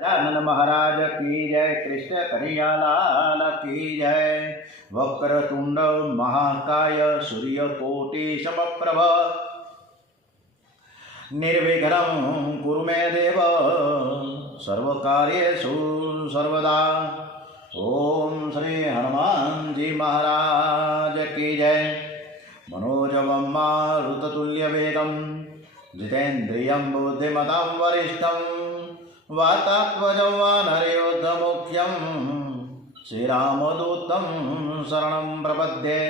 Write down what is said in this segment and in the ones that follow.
गजानन महाराज की जय। कृष्ण कन्हैया लाल की जय। वक्रतुंड महाकाय सूर्यकोटि समप्रभ निर्विघ्नं कुरु मे देव सर्वकार्येषु सर्वदा। ओम श्री हनुमान जी महाराज की जय। मनोजवं मारुततुल्यवेगं जितेन्द्रियं बुद्धिमतां वरिष्ठं वातात्मजं वानरयोद्धमुख्यं श्रीरामदूतं शरणं प्रपद्ये।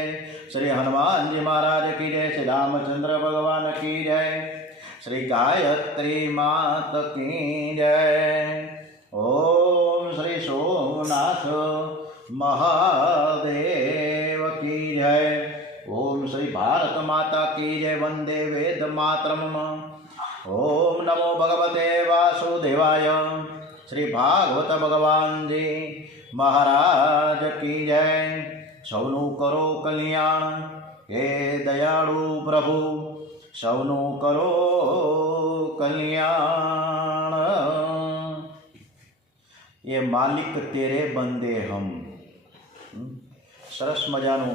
श्री हनुमान जी महाराज की जय। श्री रामचंद्र भगवान की जय। श्री गायत्री मात की जय। ओम श्री सोमनाथ महादेव की जय। ओम श्री भारत माता की जय। वंदे वेद मातरम। ओम नमो भगवते वासुदेवाय। श्री भागवत भगवान जी महाराज की जय। सौनु करो कल्याण हे दयाळु प्रभु, सौनु करो कल्याण। ये मालिक तेरे बंदे हम। सरस मजानु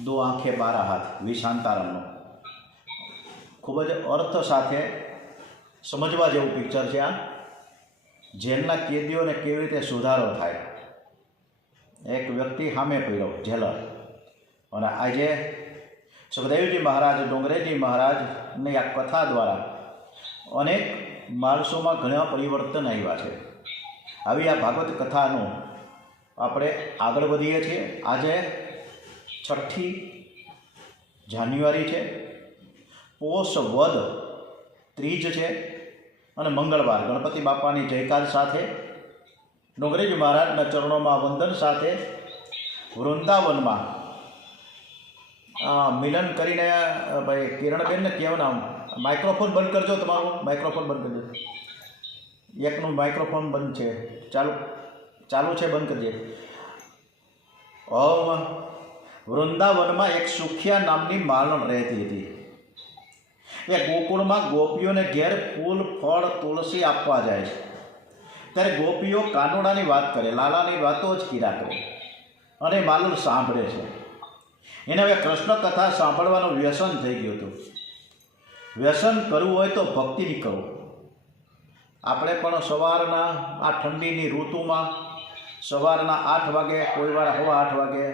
दो आंखें बारा हाथ विशांतारामનો खूब ज अर्थ साथे समझवा जेवुं पिक्चर छे। आ जेलना कैदीओने केवी रीते सुधारो थाय। एक व्यक्ति सामे पड्यो जेलर, અને આજે સુખદેવજી મહારાજ ડોંગરેજી મહારાજની આ કથા દ્વારા અનેક માણસોમાં ઘણા પરિવર્તન આવ્યા છે। આવી આ ભાગવત કથાનું આપણે આગળ વધીએ છીએ। આજે 6ઠી જાન્યુઆરી છે, પોષ વદ ત્રીજ છે અને મંગળવાર ગણપતિ બાપાની જયકાર સાથે ડોંગરેજી મહારાજના ચરણોમાં વંદન સાથે વૃંદાવનમાં मिलन करीने भाई किरणबेन ने कहूँ नाम माइक्रोफोन बंद करजो, तमारू माइक्रोफोन बंद करजो। एकनु माइक्रोफोन बंद है, चालू चालू है, बंद करजे। ओम वृंदावन में एक सुखिया नामनी मालन रहती थी। ए गोकुल में गोपीओ ने घेर फूल फल तुलसी आपवा जाए त्यारे गोपीओ कानोडानी बात करे, लालानी बातो ज कीरा करे अने मालन सांभळे छे। એને હવે કૃષ્ણ કથા સાંભળવાનું વ્યસન થઈ ગયું હતું। વ્યસન કરવું હોય તો ભક્તિની કરો। આપણે પણ સવારના આ ઠંડીની ઋતુમાં સવારના 8 વાગે, કોઈ વાર 8:15 વાગે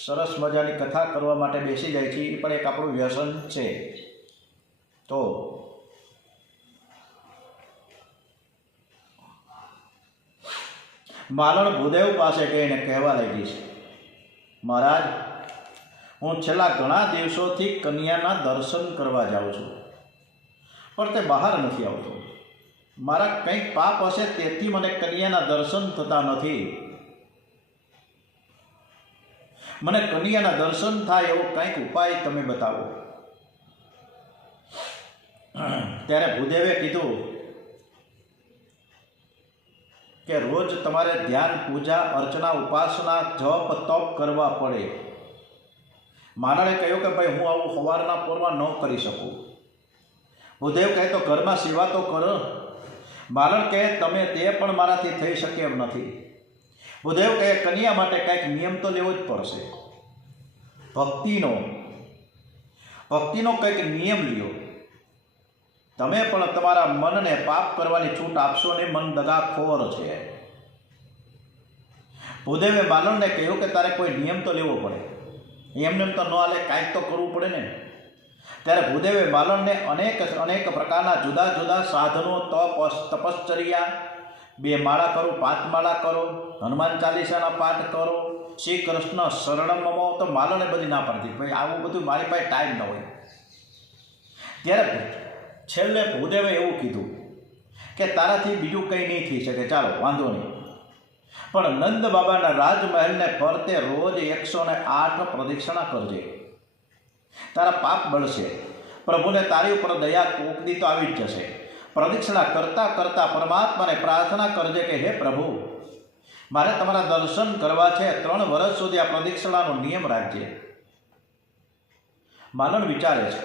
સરસ મજાની કથા કરવા માટે બેસી જાય છે। એ પણ એક આપણું વ્યસન છે। તો માલણ ભૂદેવ પાસે જઈને કહેવા લાગી છે, મહારાજ હું છેલ્લા ઘણા દિવસોથી કન્યાના દર્શન કરવા જાઉં છું, પણ તે બહાર નથી આવતો। મારા કંઈક પાપ હશે તેથી મને કન્યાના દર્શન થતા નથી। મને કન્યાના દર્શન થાય એવો કંઈક ઉપાય તમે બતાવો। ત્યારે ભૂદેવે કીધું કે રોજ તમારે ધ્યાન, પૂજા, અર્ચના, ઉપાસના, જપ, તપ કરવા પડે। માનણે કહ્યું કે ભાઈ હું આવું સવારના પોરમાં ન કરી શકું। ભૂદેવ કહે તો ઘરમાં સેવા તો કરો। માલણ કહે તમે તે પણ મારાથી થઈ શકે એમ નથી। ભૂદેવ કહે કન્યા માટે કંઈક નિયમ તો લેવો જ પડશે। ભક્તિનો કંઈક નિયમ લ્યો। તમે પણ તમારા મનને પાપ કરવાની છૂટ આપશો ને મન દગાખોર છે। ભૂદેવે માલણને કહ્યું કે તારે કોઈ નિયમ તો લેવો પડે, એમને તો ન હાલે, કાંઈક તો કરવું પડે ને। ત્યારે ભૂદેવે માલણને અનેક પ્રકારના જુદા જુદા સાધનો, તપશ્ચર્યા, 2 માળા કરો, 5 માળા કરો, હનુમાન ચાલીસાના પાઠ કરો, શ્રી કૃષ્ણ શરણમ મમ, તો માલણે બધી ના પાડતી, ભાઈ આવું બધું મારી પાસે ટાઈમ ન હોય। ત્યારે છેલ્લે ભૂદેવે એવું કીધું કે તારાથી બીજું કંઈ નહીં થઈ શકે, ચાલો વાંધો નહીં, પણ નંદ બાબાના રાજમહેલને ફરતે રોજ 108 પ્રદક્ષિણા કરજે, તારા પાપ બળશે। પ્રભુને તારી ઉપર દયા કોક દી તો આવી જ જશે। પ્રદક્ષિણા કરતા કરતા પરમાત્માને પ્રાર્થના કરજે કે હે પ્રભુ મારે તમારા દર્શન કરવા છે, 3 વર્ષ સુધી આ પ્રદક્ષિણાનો નિયમ રાખજે। માલણ વિચારે છે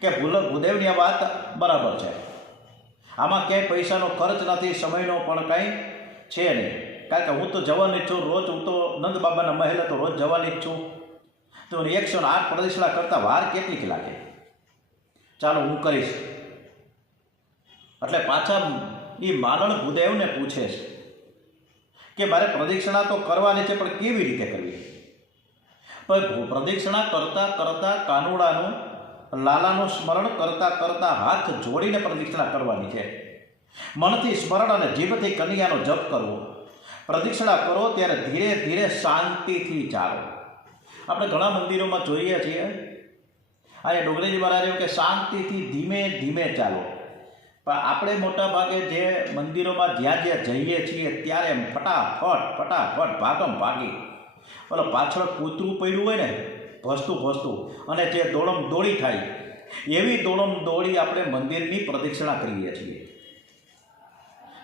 કે ભૂદેવની આ વાત બરાબર છે, આમાં ક્યાંય પૈસાનો ખર્ચ નથી, સમયનો પણ કાંઈ છે નહીં. કારણ કે હું તો જવાની જ છું રોજ. હું તો નંદ બાબાના મહેલે તો રોજ જવાની જ છું. તો 108 પ્રદક્ષિણા કરતાં વાર કેટલીક લાગે? ચાલો હું કરીશ. એટલે પાછા એ માલણ ભૂદેવને પૂછે છે કે મારે પ્રદક્ષિણા તો કરવાની છે, પણ કેવી રીતે કરવી? પણ પ્રદક્ષિણા કરતાં કરતાં કાનુડાનું, લાલાનું સ્મરણ કરતાં કરતાં હાથ જોડીને પ્રદક્ષિણા કરવાની છે. મનથી સ્મરણ અને જીભથી કનૈયાનો જપ કરવો. પ્રદક્ષિણા કરો ત્યારે ધીરે ધીરે શાંતિથી ચાલો. આપણે ઘણા મંદિરોમાં જોઈએ છીએ, અહીંયા ડોંગરેજી મહારાજ એવું કે શાંતિથી ધીમે ધીમે ચાલો. પણ આપણે મોટા ભાગે જે મંદિરોમાં જ્યાં જ્યાં જઈએ છીએ ત્યારે ફટાફટ ભાગમ ભાગી ઓલો પાછળ કૂતરું પડ્યું હોય ને ભસતું અને જે દોડમ દોડી થાય એવી દોડમ દોડી આપણે મંદિરની પ્રદક્ષિણા કરીએ છીએ.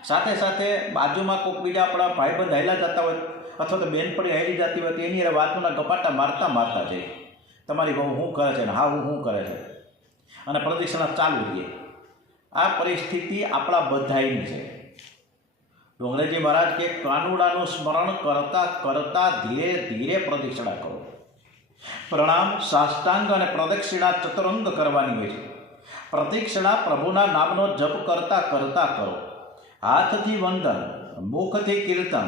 સાથે સાથે બાજુમાં કોઈક બીજા આપણા ભાઈબંધ હાલ્યા જતા હોય અથવા તો બેનપણી હાલી જતી હોય તો એની વાતોના ગપાટા મારતા જાય. તમારી બહુ શું કરે છે ને હા હું કરે છે, અને પ્રદક્ષિણા ચાલુ રહીએ. આ પરિસ્થિતિ આપણા બધાની છે. ડોંગરેજી મહારાજ કે કાનુડાનું સ્મરણ કરતાં કરતાં ધીરે ધીરે પ્રદક્ષિણા કરો. પ્રણામ, સાષ્ટાંગ અને પ્રદક્ષિણા ચતુરંગ કરવાની હોય છે. પ્રદક્ષિણા પ્રભુના નામનો જપ કરતાં કરતાં કરો. હાથથી વંદન, મુખથી કીર્તન,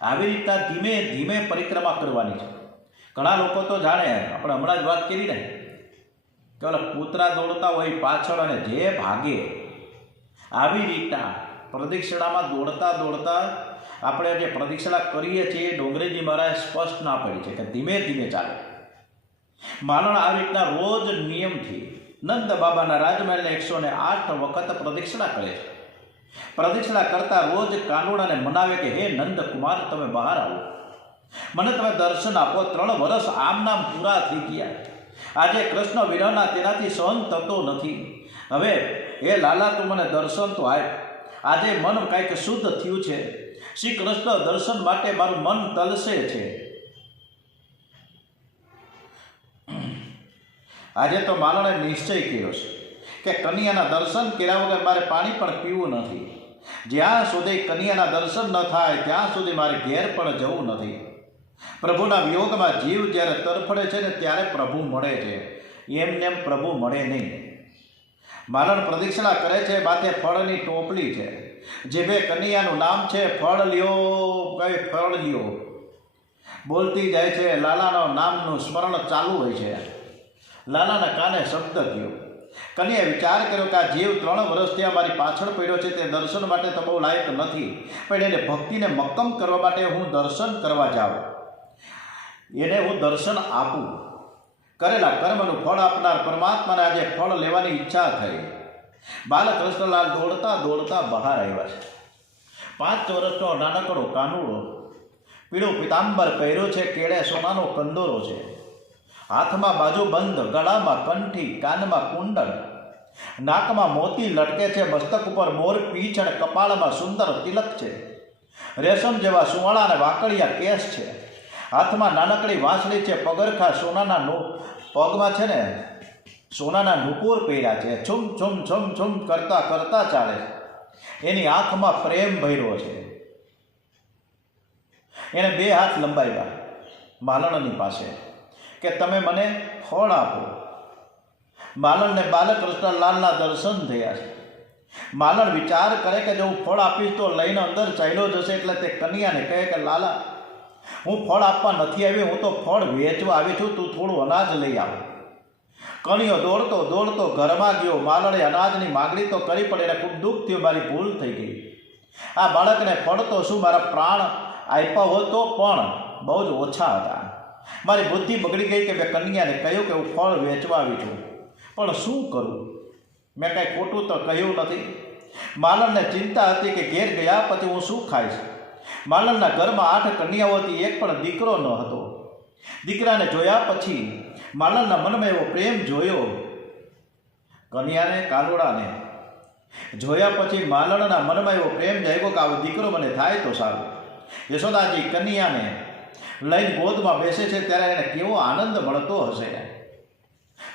આવી રીતના ધીમે ધીમે પરિક્રમા કરવાની છે. ઘણા લોકો તો જાણે આપણે હમણાં જ વાત કરી ને કે ઓલા કૂતરા દોડતા હોય પાછળ અને જે ભાગે, આવી રીતના પ્રદક્ષિણામાં દોડતા આપણે જે પ્રદક્ષિણા કરીએ છીએ ડોંગરેજી મહારાજ સ્પષ્ટ ના પડી છે કે ધીમે ધીમે ચાલે. માલણ આવી રીતના રોજ નિયમથી નંદ બાબાના રાજમહેલને 108 વખત પ્રદક્ષિણા કરે છે. પ્રદક્ષિણા કરતા રોજ કાનુડાને મનાવે કે હે નંદ કુમાર, તમે બહાર આવો, મને તમે દર્શન આપો. 3 વર્ષ આમ નામ પૂરા થઈ ગયા. આજે કૃષ્ણ વિરહના તેનાથી સહન થતો નથી. હવે હે લાલા, તું મને દર્શન તો આપ. આજે મન કાંઈક શુદ્ધ થયું છે. શ્રી કૃષ્ણ દર્શન માટે મારું મન તલસે છે. આજે તો માલણે નિશ્ચય કર્યો છે કે કન્યાના દર્શન કર્યા વગર મારે પાણી પણ પીવું નથી. જ્યાં સુધી કન્યાના દર્શન ન થાય ત્યાં સુધી મારે ઘેર પણ જવું નથી. પ્રભુના વિયોગમાં જીવ જ્યારે તરફડે છે ને ત્યારે પ્રભુ મળે છે, એમને એમ પ્રભુ મળે નહીં. માલણ પ્રદક્ષિણા કરે છે, માથે ફળની ટોપલી છે, જીભે કન્યાનું નામ છે. ફળ લ્યો, કઈ ફળ લ્યો બોલતી જાય છે. લાલાના નામનું સ્મરણ ચાલુ હોય છે. લાલાના કાને શબ્દ ગયો. કન્યાએ વિચાર કર્યો કે આ જીવ 3 વર્ષથી મારી પાછળ પડ્યો છે, તે દર્શન માટે તો બહુ લાયક નથી, પણ એને ભક્તિને મક્કમ કરવા માટે હું દર્શન કરવા જાઉં, એને હું દર્શન આપું. કરેલા કર્મનું ફળ આપનાર પરમાત્માને આજે ફળ લેવાની ઈચ્છા થઈ. બાલકૃષ્ણલાલ દોડતા બહાર આવ્યા છે. 5 વર્ષનો નાનકડો કાનુડો, પીળું પિતાંબર પહેર્યો છે, કેળે સોનાનો કંદોરો છે, હાથમાં બાજુ બંધ, ગળામાં કંઠી, કાનમાં કુંડળ, નાકમાં મોતી લટકે છે, મસ્તક ઉપર મોર પીંછ અને કપાળમાં સુંદર તિલક છે. રેશમ જેવા સુવાળા અને વાકડિયા કેસ છે. હાથમાં નાનકડી વાંસળી છે, પગરખા સોનાના પગમાં છે ને સોનાના નુપુર પહેર્યા છે. છુમ છુમ છુમ છુમ કરતા ચાલે. એની આંખમાં પ્રેમ ભર્યો છે. એને 2 હાથ લંબાવ્યા માલણની પાસે કે તમે મને ફળ આપો. માલણને બાલકૃષ્ણલાલના દર્શન થયા છે. માલણ વિચાર કરે કે જો હું ફળ આપીશ તો લઈને અંદર ચાલ્યો જશે. એટલે તે કન્યાને કહે કે લાલા, હું ફળ આપવા નથી આવી, હું તો ફળ વેચવા આવી છું, તું થોડું અનાજ લઈ આવ. કણિયો દોડતો ઘરમાં ગયો. માલણે અનાજની માગણી તો કરી, પણ એને ખૂબ દુઃખ થયું, મારી ભૂલ થઈ ગઈ. આ બાળકને ફળ તો શું મારા પ્રાણ આપ્યા હોત તો પણ બહુ જ ઓછા હતા. મારી બુદ્ધિ બગડી ગઈ કે મેં કન્યાને કહ્યું કે હું ફળ વેચવા આવી છું, પણ શું કરું? મેં કાંઈ ખોટું તો કહ્યું નથી. માલણને ચિંતા હતી કે ઘેર ગયા પછી હું શું ખાઈશ. માલણના ઘરમાં 8 કન્યાઓ હતી, એક પણ દીકરો ન હતો. દીકરાને જોયા પછી માલણના મનમાં એવો પ્રેમ જોયો. કન્યાને, કાનુડાને જોયા પછી માલણના મનમાં એવો પ્રેમ જાગ્યો કે આવો દીકરો મને થાય તો સારું. યશોદાજી કન્યાને લઈને ગોદમાં બેસે છે ત્યારે એને કેવો આનંદ મળતો હશે.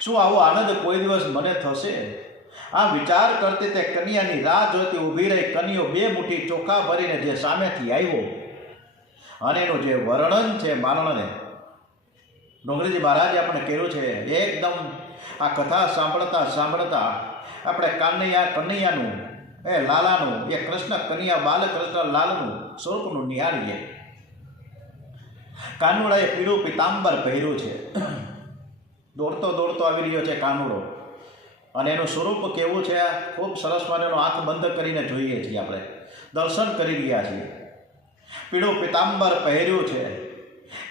શું આવો આનંદ કોઈ દિવસ મને થશે? આ વિચાર કરતી તે કન્યાની રાહ જોતી ઊભી રહી. કન્યો 2 મુઠ્ઠી ચોખા ભરીને જે સામેથી આવ્યો અને એનું જે વર્ણન છે માલણને ડુંગરીજી મહારાજે આપણે કર્યું છે. એકદમ આ કથા સાંભળતા સાંભળતા આપણે કનૈયાનું લાલાનું એ કૃષ્ણ કન્યા બાલકૃષ્ણ લાલનું સ્વરૂપનું નિહાળીએ. કાનુડાએ પીળું પિતાંબર પહેર્યું છે. દોડતો દોડતો આવી રહ્યો છે કાનુડો, અને એનું સ્વરૂપ કેવું છે ખૂબ સરસ મજાનો આંખ બંધ કરીને જોઈએ છીએ, આપણે દર્શન કરી રહ્યા છીએ. પીળું પિતાંબર પહેર્યું છે,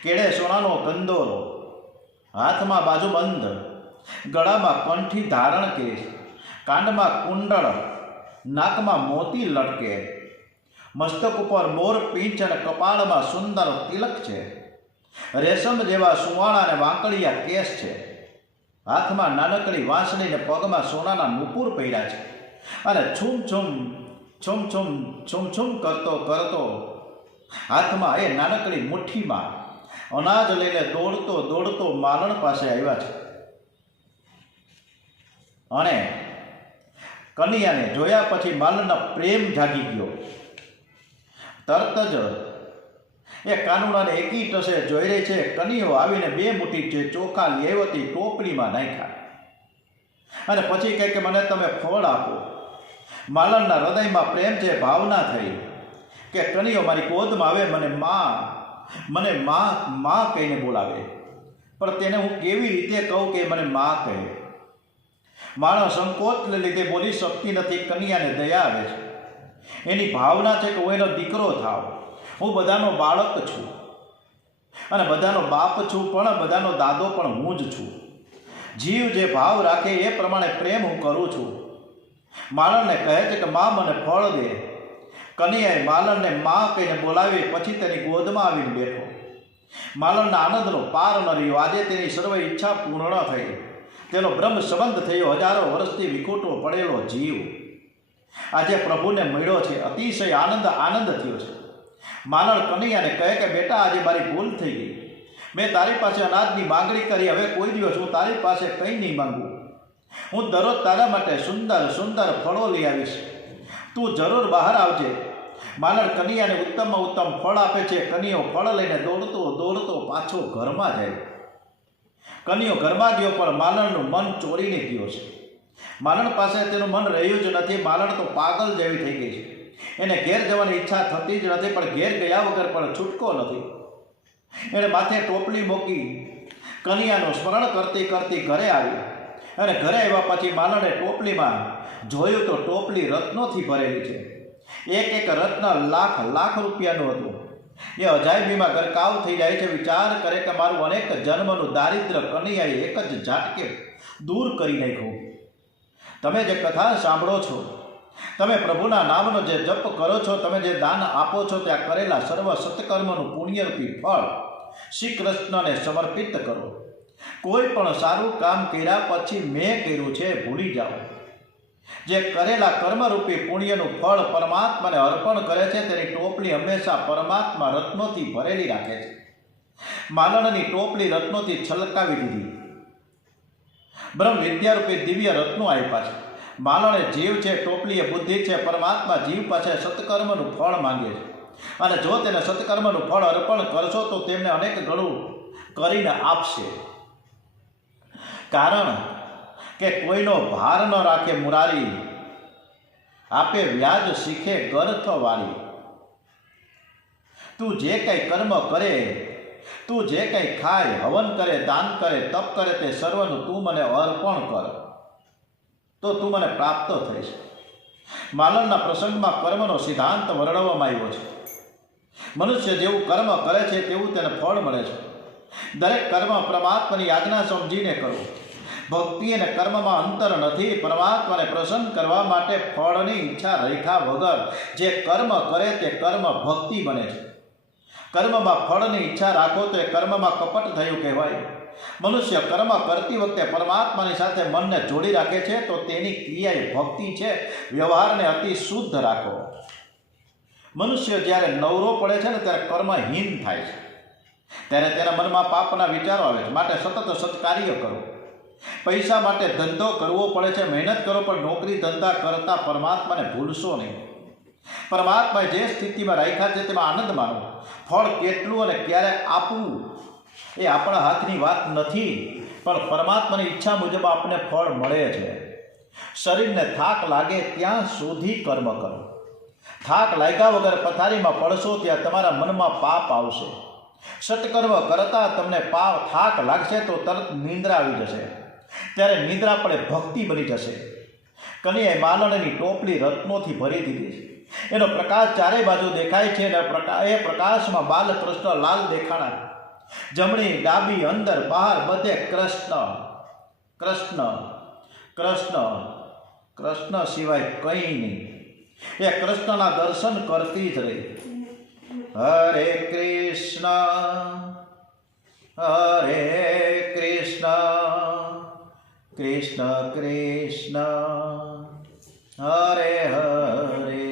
કેળે સોનાનો કંદોરો, હાથમાં બાજુબંધ, ગળામાં કંઠી ધારણ કે, કાંડમાં કુંડળ, નાકમાં મોતી લટકે, મસ્તક ઉપર મોર પીંછ અને કપાળમાં સુંદર તિલક છે. રેશમ જેવા સુવાળા અને વાંકડિયા કેસ છે. હાથમાં નાનકડી વાંસળી ને પગમાં સોનાના નુપુર પહેર્યા છે. અને છૂમ છૂમ કરતો કરતો હાથમાં એ નાનકડી મુઠ્ઠીમાં અનાજ લઈને દોડતો દોડતો માલણ પાસે આવ્યા છે. અને કન્યાને જોયા પછી માલણના પ્રેમ જાગી ગયો. તરત જ એ કાનુડાને એકી ટસે જોઈ રહી છે. કન્યો આવીને 2 મુઠ્ઠી ચોખા લેવતી ટોપલીમાં નાખ્યા અને પછી કહે કે મને તમે ફળ આપો. માલણના હૃદયમાં પ્રેમ છે, ભાવના થઈ કે કન્યો મારી ગોદમાં આવે, મને માં કહીને બોલાવે, પણ તેને હું કેવી રીતે કહું કે મને માં કહે. માણસ સંકોચને લીધે બોલી શકતી નથી. કન્યાને દયા આવે છે. એની ભાવના છે કે હું એનો દીકરો થાવ, હું બધાનો બાળક છું અને બધાનો બાપ છું, પણ બધાનો દાદો પણ હું જ છું. જીવ જે ભાવ રાખે એ પ્રમાણે પ્રેમ હું કરું છું. માલણને કહે છે કે માં મને ફળ દે. કન્યાએ માલણને માં કહીને બોલાવી, પછી તેની ગોદમાં આવીને બેઠો. માલણના આનંદનો પાર ન રહ્યો. આજે તેની સર્વ ઈચ્છા પૂર્ણ થઈ. તેનો બ્રહ્મ સંબંધ થયો. હજારો વર્ષથી વિખૂટો પડેલો જીવ આજે પ્રભુને મળ્યો છે. અતિશય આનંદ થયો છે. માલણ કનૈયાને કહે કે બેટા, આજે મારી ભૂલ થઈ ગઈ. મેં તારી પાસે અનાજની માંગણી કરી. હવે કોઈ દિવસ હું તારી પાસે કંઈ નહીં માંગું. હું દરરોજ તારા માટે સુંદર સુંદર ફળો લઈ આવીશ. તું જરૂર બહાર આવજે. માલણ કનૈયાને ઉત્તમમાં ઉત્તમ ફળ આપે છે. કનૈયો ફળ લઈને દોડતો દોડતો પાછો ઘરમાં જાય. કનૈયો ઘરમાં ગયો, પણ માલણનું મન ચોરીને ગયો છે. માલણ પાસે તેનું મન રહ્યું જ નથી. માલણ તો પાગલ જેવી થઈ ગઈ છે. એને ઘેર જવાની ઈચ્છા થતી જ નથી, પણ ઘેર ગયા વગર પણ છૂટકો નથી. એણે માથે ટોપલી મૂકી કનૈયાનું સ્મરણ કરતી કરતી ઘરે આવી. અને ઘરે આવ્યા પછી માલણે ટોપલીમાં જોયું તો ટોપલી રત્નોથી ભરેલી છે. એક રત્ન લાખ રૂપિયાનું હતું. એ અજાયબીમાં ગરકાવ થઈ જાય છે. વિચાર કરે કે મારું અનેક જન્મનું દારિદ્ર્ય કનૈયાએ એક જ ઝાટકે દૂર કરી નાખ્યું. તમે જે કથા સાંભળો છો, તમે પ્રભુના નામનો જે જપ કરો છો, તમે જે દાન આપો છો, ત્યાં કરેલા સર્વ સત્કર્મનું પુણ્યરૂપી ફળ શ્રી કૃષ્ણને સમર્પિત કરો. કોઈ પણ સારું કામ કર્યા પછી મેં કર્યું છે ભૂલી જાઓ. જે કરેલા કર્મરૂપી પુણ્યનું ફળ પરમાત્માને અર્પણ કરે છે, તેની ટોપલી હંમેશા પરમાત્મા રત્નોથી ભરેલી રાખે છે. માલણની ટોપલી રત્નોથી છલકાવી દીધી. બ્રહ્મ વિદ્યારૂપી દિવ્ય રત્નો આપ્યા છે. માલણે જીવ છે, ટોપલીએ બુદ્ધિ છે. પરમાત્મા જીવ પાસે સત્કર્મનું ફળ માંગે છે. અને જો તેને સત્કર્મનું ફળ અર્પણ કરશો તો તેમને અનેક ગણું કરીને આપશે. કારણ કે કોઈનો ભાર ન રાખે મુરારી, આપે વ્યાજ શીખે ગર્થ વાળી. તું જે કંઈ કર્મ કરે, તું જે કંઈ ખાય, હવન કરે, દાન કરે, તપ કરે, તે સર્વનું તું મને અર્પણ કર, તો તું મને પ્રાપ્ત થઈશ. માલણના પ્રસંગમાં કર્મનો સિદ્ધાંત વર્ણવવામાં આવ્યો છે. મનુષ્ય જેવું કર્મ કરે છે તેવું તેને ફળ મળે છે. દરેક કર્મ પરમાત્માની આજ્ઞા સમજીને કરો. ભક્તિ અને કર્મમાં અંતર નથી. પરમાત્માને પ્રસન્ન કરવા માટે ફળની ઈચ્છા રેખા વગર જે કર્મ કરે તે કર્મ ભક્તિ બને છે. કર્મમાં ફળની ઈચ્છા રાખો તો એ કર્મમાં કપટ થયું કહેવાય. મનુષ્ય કર્મ કરતી વખતે પરમાત્માની સાથે મનને જોડી રાખે છે તો તેની ક્રિયા એ ભક્તિ છે. વ્યવહારને અતિ શુદ્ધ રાખો. મનુષ્ય જ્યારે નવરો પડે છે ને ત્યારે કર્મહીન થાય છે. ત્યારે તેના મનમાં પાપના વિચારો આવે છે. માટે સતત સત્કાર્ય કરો. પૈસા માટે ધંધો કરવો પડે છે, મહેનત કરો, પણ નોકરી ધંધા કરતા પરમાત્માને ભૂલશો નહીં. પરમાત્માએ જે સ્થિતિમાં રાખ્યા છે તેમાં આનંદ માનો. ફળ કેટલું અને ક્યારે આપવું એ આપણા હાથની વાત નથી, પણ પરમાત્માની ઈચ્છા મુજબ આપણને ફળ મળે છે. શરીરને થાક લાગે ત્યાં સુધી કર્મ કરો. થાક લાગ્યા વગર પથારીમાં પડશો ત્યાં તમારા મનમાં પાપ આવશે. સત્કર્મ કરતા તમને થાક લાગશે તો તરત નિંદ્રા આવી જશે. ત્યારે નિંદ્રા પડે ભક્તિ બની જશે. કનૈયાએ માલણની ટોપલી રત્નોથી ભરી દીધી છે. એનો પ્રકાશ ચારે બાજુ દેખાય છે અને એ પ્રકાશમાં બાલકૃષ્ણ લાલ દેખાણા. જમણી ડાબી અંદર બહાર બધે કૃષ્ણ કૃષ્ણ કૃષ્ણ કૃષ્ણ સિવાય કંઈ નહીં. એ કૃષ્ણના દર્શન કરતી જ રહી. હરે કૃષ્ણ હરે કૃષ્ણ કૃષ્ણ કૃષ્ણ હરે હરે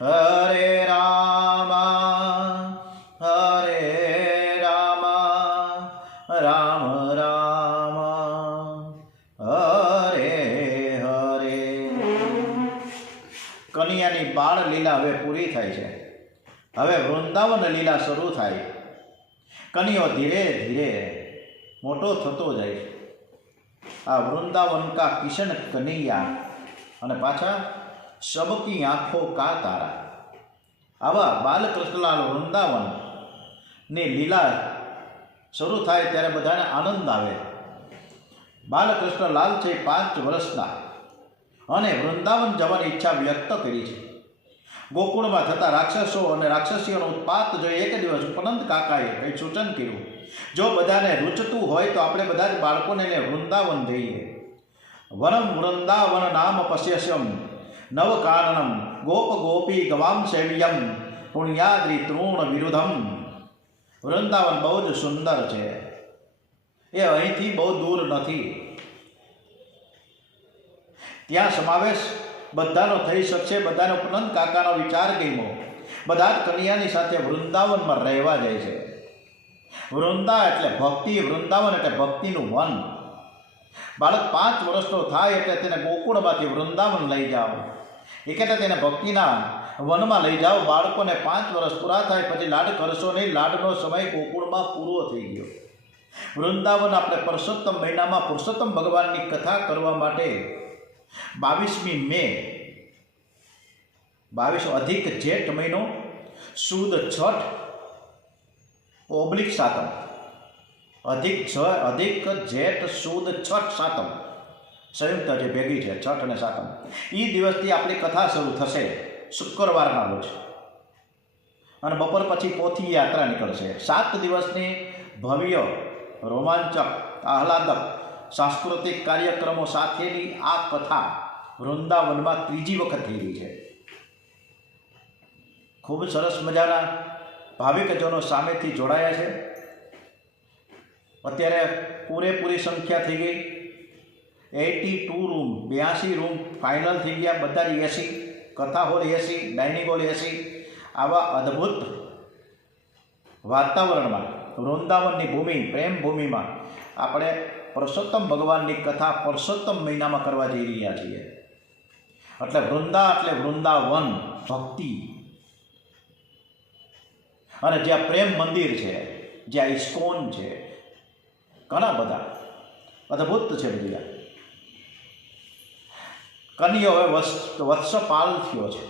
હરે રામ હરે રામ રામ રામ હરે હરે. કનૈયાની બાળ લીલા હવે પૂરી થાય છે. હવે વૃંદાવન લીલા શરૂ થાય. કનૈયો ધીરે ધીરે મોટો થતો જાય. આ વૃંદાવન કા કિશન કનૈયા અને પાછા સબકી આંખો કા તારા. આવા બાલકૃષ્ણલાલ વૃંદાવનની લીલા શરૂ થાય ત્યારે બધાને આનંદ આવે. બાલકૃષ્ણલાલ છે 5 વર્ષના અને વૃંદાવન જવાની ઈચ્છા વ્યક્ત કરી છે. ગોકુળમાં થતા રાક્ષસો અને રાક્ષસીઓનો ઉત્પાત જોઈ એક દિવસ ઉપનંદ કાકાએ કંઈ સૂચન કર્યું, જો બધાને રૂચતું હોય તો આપણે બધા જ બાળકોને વૃંદાવન જઈએ. વનમ વૃંદાવન નામ પશ્યસ્યમ નવકાનનમ ગોપ ગોપી ગવામ સેવ્યમ પુણ્યાદ્રી તૃણ વિરુદ્ધમ. વૃંદાવન બહુ જ સુંદર છે. એ અહીંથી બહુ દૂર નથી. ત્યાં સમાવેશ બધાનો થઈ શકશે. બધાનો ઉપનંદ કાકાનો વિચાર ગમ્યો. બધા જ કન્યાની સાથે વૃંદાવનમાં રહેવા જાય છે. વૃંદા એટલે ભક્તિ, વૃંદાવન એટલે ભક્તિનું વન. બાળક 5 વર્ષનો થાય એટલે તેને ગોકુળમાંથી વૃંદાવન લઈ જાઓ. એક એટલે તેને ભક્તિના વનમાં લઈ જાઓ. બાળકોને 5 વર્ષ પૂરા થાય પછી લાડ કરશો નહીં. લાડનો સમય ગોકુળમાં પૂરો થઈ ગયો. વૃંદાવન આપણે પુરુષોત્તમ મહિનામાં પુરુષોત્તમ ભગવાનની કથા કરવા માટે 22મી મે 22 અધિક જેઠ મહિનો સુદ છઠ ઓબ્લિક સાતમ અધિક જેઠ સુદ છઠ સાતમ સંયુક્ત છે, ભેગી છે છઠ અને સાતમ. એ દિવસથી આપણી કથા શરૂ થશે શુક્રવારના રોજ અને બપોર પછી પોથી યાત્રા નીકળશે. 7 દિવસની ભવ્ય રોમાંચક આહલાદક સાંસ્કૃતિક કાર્યક્રમો સાથેની આ કથા વૃંદાવનમાં 3જી વખત થઈ રહી છે. ખૂબ સરસ મજાના ભાવિકજનો સામેથી જોડાયા છે. અત્યારે પૂરેપૂરી સંખ્યા થઈ ગઈ. 82 રૂમ 82 રૂમ ફાઇનલ થઈ ગયા. બધા જ AC, કથા hall AC, dining hall AC. આવા અદ્ભુત વાતાવરણમાં વૃંદાવનની ભૂમિ, પ્રેમ ભૂમિમાં આપણે પુરુષોત્તમ ભગવાનની કથા પુરુષોત્તમ મહિનામાં કરવા જઈ રહ્યા છીએ. એટલે વૃંદાવન ભક્તિ. અને જ્યાં પ્રેમ મંદિર છે, જ્યાં ઇસ્કોન છે, ઘણા બધા અદ્ભુત છે બધા. કનૈયો હવે વત્સપાલ થયો છે.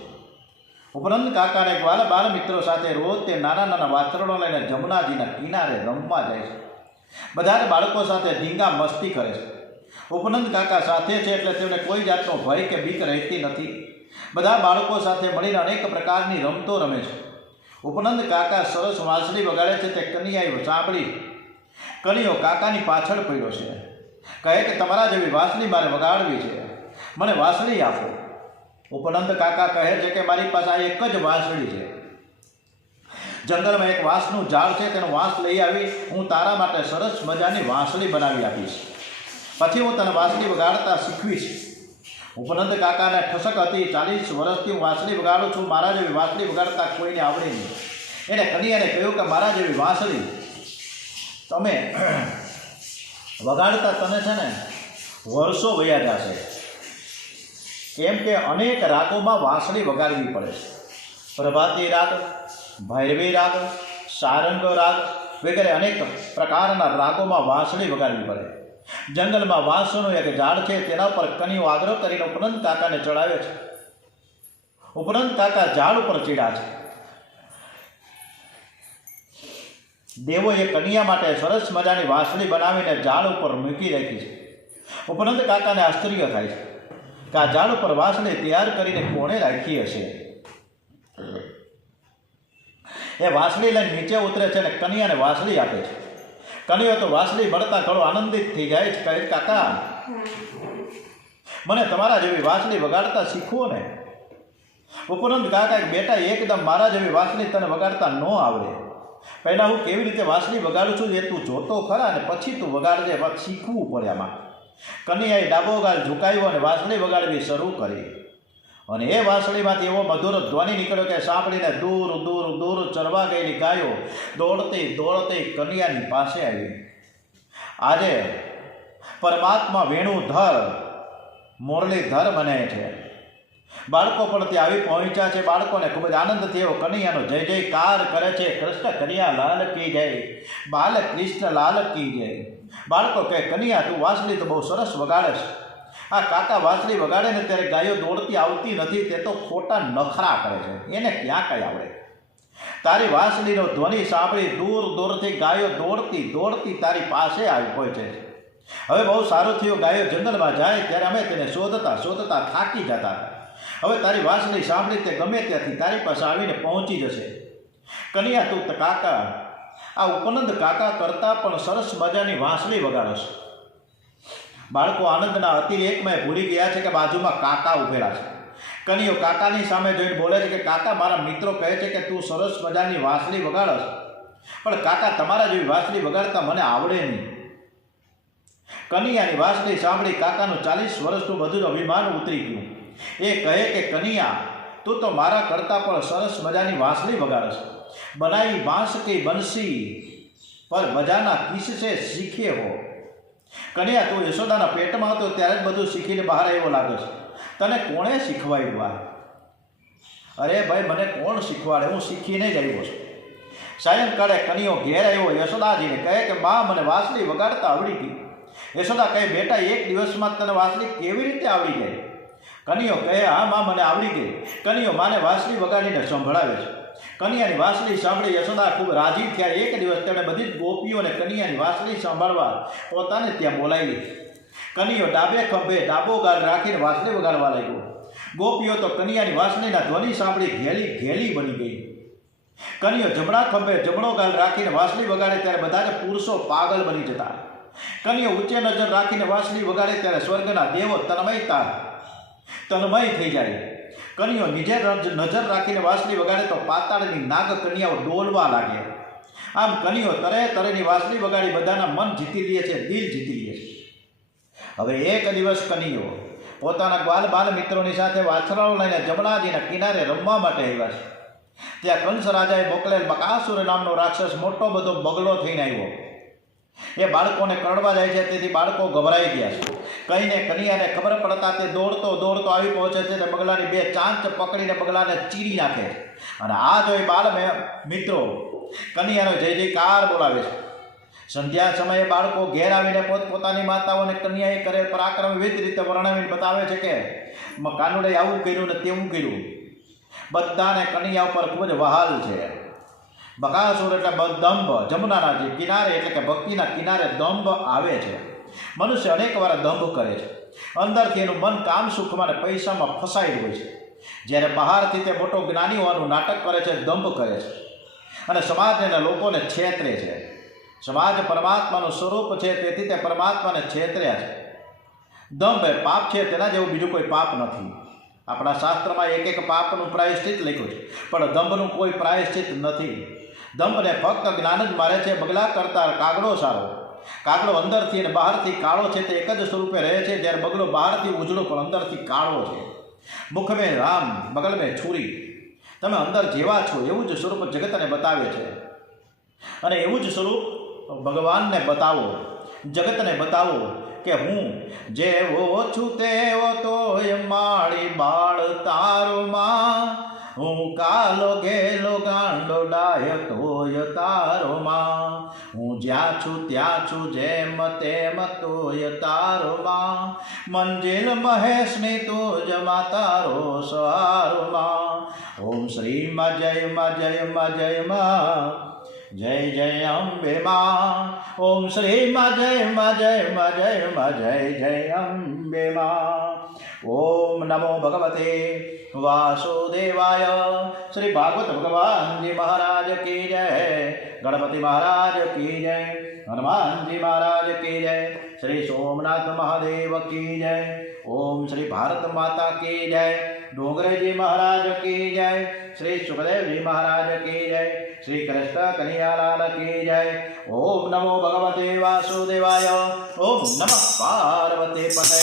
ઉપનંદ કાકાને બાલ મિત્રો સાથે રોજ તે નાના નાના વાછરડો લઈને જમુનાજીના કિનારે રમવા જાય છે. બધા જ બાળકો સાથે ધીંગા મસ્તી કરે છે. ઉપનંદ કાકા સાથે છે એટલે તેમને કોઈ જાતનો ભય કે બીક રહેતી નથી. બધા બાળકો સાથે મળીને અનેક પ્રકારની રમતો રમે છે. ઉપનંદ કાકા સરસ વાંસળી વગાડે છે તે કનૈયાએ સાંભળી. કનૈયો કાકાની પાછળ પડ્યો છે. કહે કે તમારા જેવી વાંસળી મારે વગાડવી છે, મને વાંસળી આપો. ઉપનંદ કાકા કહે છે કે મારી પાસે આ એક જ વાંસળી છે. જંગલમાં એક વાંસનું ઝાડ છે, તેનો વાંસ લઈ આવી હું તારા માટે સરસ મજાની વાંસળી બનાવી આપીશ. પછી હું તને વાંસળી વગાડતા શીખવીશ. ઉપનંદ કાકાને ઠસક હતી. 40 વર્ષથી હું વાંસળી વગાડું છું, મારા જેવી વાંસળી વગાડતા કોઈને આવડે નહીં. એને કનૈયાને કહ્યું કે મારા જેવી વાંસળી તમે વગાડતા તને છે ને વર્ષો વયા જશે, કેમ કે અનેક રાગોમાં વાંસળી વગાડવી પડે છે. પ્રભાતી રાગ, ભૈરવી રાગ, સારંગ રાગ વગેરે અનેક પ્રકારના રાગોમાં વાંસળી વગાડવી પડે. જંગલમાં વાંસનું એક ઝાડ છે, તેના પર કનીઓ આગ્રહ કરીને ઉપનંદ કાકાને ચડાવે છે. ઉપનંદ કાકા ઝાડ ઉપર ચડ્યા છે. દેવોએ કન્યા માટે સરસ મજાની વાંસળી બનાવીને ઝાડ ઉપર મૂકી રાખી છે. ઉપનંદ કાકાને આશ્ચર્ય થાય છે કે આ ઝાડ ઉપર વાંસળી તૈયાર કરીને કોણે રાખી હશે. એ વાંસળી લઈને નીચે ઉતરે છે અને કન્યાને વાંસળી આપે છે. કન્યા તો વાંસળી મળતા ઘણો આનંદિત થઈ જાય છે. કહે, કાકા મને તમારા જેવી વાંસળી વગાડતા શીખવો ને. ઉપનંદ કાકા, બેટા એકદમ મારા જેવી વાંસળી તને વગાડતા ન આવડે. પહેલાં હું કેવી રીતે વાંસળી વગાડું છું એ તું જોતો ખરા ને પછી તું વગાડજે. વાત શીખવું પડે આમાં. કન્યાએ ડાબો ગાલ ઝુકાવ્યો અને વાંસળી વગાડવી શરૂ કરી. અને એ વાંસળીમાંથી એવો મધુર ધ્વનિ નીકળ્યો કે સાંભળીને દૂર દૂર દૂર ચરવા ગયેલી ગાયો દોડતી દોડતી કન્યાની પાસે આવી. આજે પરમાત્મા વેણુધર મુરલીધર બને છે. બાળકો પણ ત્યાં આવી પહોંચ્યા છે. બાળકોને ખૂબ જ આનંદ થયો. કનૈયાનો જય જયકાર કરે છે. કૃષ્ણ કનૈયા લાલ કી જય, બાલ કૃષ્ણ લાલ કી જય. બાળકો કહે, કનૈયા તું વાંસળી તો બહુ સરસ વગાડે છે. આ કાકા વાંસળી વગાડે ને ત્યારે ગાયો દોડતી આવતી નથી, તે તો ખોટા નખરા કરે છે. એને ક્યાં કંઈ આવડે. તારી વાંસળીનો ધ્વનિ સાંભળી દૂર દૂરથી ગાયો દોડતી દોડતી તારી પાસે આવી પહોંચે છે. હવે બહુ સારું થયું. ગાયો જંગલમાં જાય ત્યારે અમે તેને શોધતા શોધતા થાકી જતા હતા. હવે તારી વાંસળી સાંભળી તે ગમે ત્યાંથી તારી પાસે આવીને પહોંચી જશે. કન્યા તું કાકા આ ઉપનંદ કાકા કરતાં પણ સરસ મજાની વાંસળી વગાડશે. બાળકો આનંદના અતિરેકમાં ભૂલી ગયા છે કે બાજુમાં કાકા ઉભેલા છે. કનૈયો કાકાની સામે જોઈને બોલે છે કે કાકા મારા મિત્રો કહે છે કે તું સરસ મજાની વાંસળી વગાડશ, પણ કાકા તમારા જેવી વાંસળી વગાડતા મને આવડે નહીં. કનૈયાની વાંસળી સાંભળી કાકાનું 40 વર્ષનું બધું અભિમાન ઉતરી ગયું. એ કહે કે કનૈયા તું તો મારા કરતાં પણ સરસ મજાની વાંસળી વગાડશ. બનાવી બાંસ કી બંસી પર બજાના કિસસે શીખે હો. કનૈયા તું યશોદાના પેટમાં હતો ત્યારે જ બધું શીખીને બહાર આવ્યો લાગે છે. તને કોણે શીખવાડ્યું આ? અરે ભાઈ મને કોણ શીખવાડે, હું શીખીને જ આવ્યો છું. સાયંકાળે કનૈયો ઘેર આવ્યો. યશોદાજીને કહે કે બા મને વાંસળી વગાડતા આવડી ગઈ. યશોદા કહે બેટા એક દિવસમાં તને વાંસળી કેવી રીતે આવડી ગઈ? કનૈયો કહે હા માં મને આવડી ગઈ. કનૈયો માને વાંસળી વગાડીને સંભળાવે છે. કનૈયાની વાંસળી સાંભળી યશોદા ખૂબ રાજી થયા. એક દિવસ તેમણે બધી જ ગોપીઓને કનૈયાની વાંસળી સાંભળવા પોતાને ત્યાં બોલાવી. કનૈયો ડાબે ખંભે ડાબો ગાલ રાખીને વાંસળી વગાડવા લાગ્યો. ગોપીઓ તો કનૈયાની વાંસળીના ધ્વનિ સાંભળી ઘેલી ઘેલી બની ગઈ. કનૈયો જમણા ખંભે જમણો ગાલ રાખીને વાંસળી વગાડે ત્યારે બધા જ પુરુષો પાગલ બની જતા. કનૈયો ઊંચે નજર રાખીને વાંસળી વગાડે ત્યારે સ્વર્ગના દેવો તન્મય થઈ જાય. કનૈયો નીચે નજર રાખીને વાંસળી વગાડે તો પાતાળની નાગ કન્યાઓ ડોલવા લાગે. આમ કનૈયો તરે તરેની વાંસળી વગાડી બધાના મન જીતી લે છે, દિલ જીતી લે છે. હવે એક દિવસ કનૈયો પોતાના ગ્વાલ બાલ મિત્રોની સાથે વાછરાઓ લઈને જમનાજીના કિનારે રમવા માટે આવ્યા છે. ત્યાં કંસ રાજાએ મોકલેલ બકાસુર નામનો રાક્ષસ મોટો બધો બગલો થઈને આવ્યો. એ બાળકોને કરડવા જાય છે, તેથી બાળકો ગભરાઈ ગયા છે. કહીને કનૈયાને ખબર પડતા તે દોડતો દોડતો આવી પહોંચે છે અને બગલાની બે ચાંચ પકડીને બગલાને ચીરી નાખે છે. અને આ જોઈ બાળ મિત્રો કનૈયાનો જય જયકાર બોલાવે છે. સંધ્યા સમયે બાળકો ઘેર આવીને પોતપોતાની માતાઓને કન્યાએ કરેલ પરાક્રમ વિવિધ રીતે વર્ણવીને બતાવે છે કે કાનુડે આવું કર્યું ને તેવું કર્યું. બધાને કનૈયા ઉપર ખૂબ જ વહાલ છે. બકાસુર એટલે દંભ, જમુનાના જે કિનારે એટલે કે ભક્તિના કિનારે દંભ આવે છે. મનુષ્ય અનેક વાર દંભ કરે છે. અંદરથી એનું મન કામ સુખમાં અને પૈસામાં ફસાયેલું હોય છે. જ્યારે બહારથી તે મોટો જ્ઞાની હોવાનું નાટક કરે છે, દંભ કરે છે અને સમાજને લોકોને છેતરે છે. સમાજ પરમાત્માનું સ્વરૂપ છે, તેથી તે પરમાત્માને છેતર્યા છે. દંભ એ પાપ છે, તેના જેવું બીજું કોઈ પાપ નથી. આપણા શાસ્ત્રમાં એક એક પાપનું પ્રાયશ્ચિત લખ્યું છે, પણ દંભનું કોઈ પ્રાયશ્ચિત નથી. દંભને ફક્ત જ્ઞાન જ મારે છે. બગલા કરતાં કાગડો સારો. કાગડો અંદરથી અને બહારથી કાળો છે, તે એક જ સ્વરૂપે રહે છે, જ્યારે બગલો બહારથી ઉજળો પણ અંદરથી કાળો છે. મુખ મેં રામ, બગલ મેં છુરી. તમે અંદર જેવા છો એવું જ સ્વરૂપ જગતને બતાવે છે અને એવું જ સ્વરૂપ ભગવાનને બતાવો. જગતને બતાવો કે હું જેવો છું તેવો તોય માળી બાળ તારો માં, હું કાલો ગેલો ગાંડો ડાય તોય તારો માં, હું જ્યાં છું ત્યાં છું જેમ તેમ તોય તારો માં, મંજિલ મહેશની તુજ માં તારો સહારો માં. ઓમ શ્રી માં જય માં જય માં જય માં, જય જય અંબે માં. ઓમ શ્રી માં જય માં જય માં જય માં, જય જય અંબે માં. ઓમ નમો ભગવતે વાસુદેવાય. શ્રી ભાગવત ભગવાનજી મહારાજ કી જય, ગણપતિ મહારાજ કી જય, હનુમાનજી મહારાજ કી જય, શ્રી સોમનાથ મહાદેવ કી જય. ઓમ શ્રી ભારત માતા કી જય, ડોંગરેજી મહારાજ કી જય, શ્રી સુખદેવજી મહારાજ કી જય, શ્રી કૃષ્ણ કનૈયાલાલ કી જય. ઓમ નમો ભગવતે વાસુદેવાય. ઓમ નમઃ પાર્વતી પતે.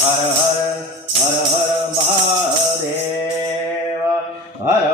હર હર હર હર મહાદેવ. હર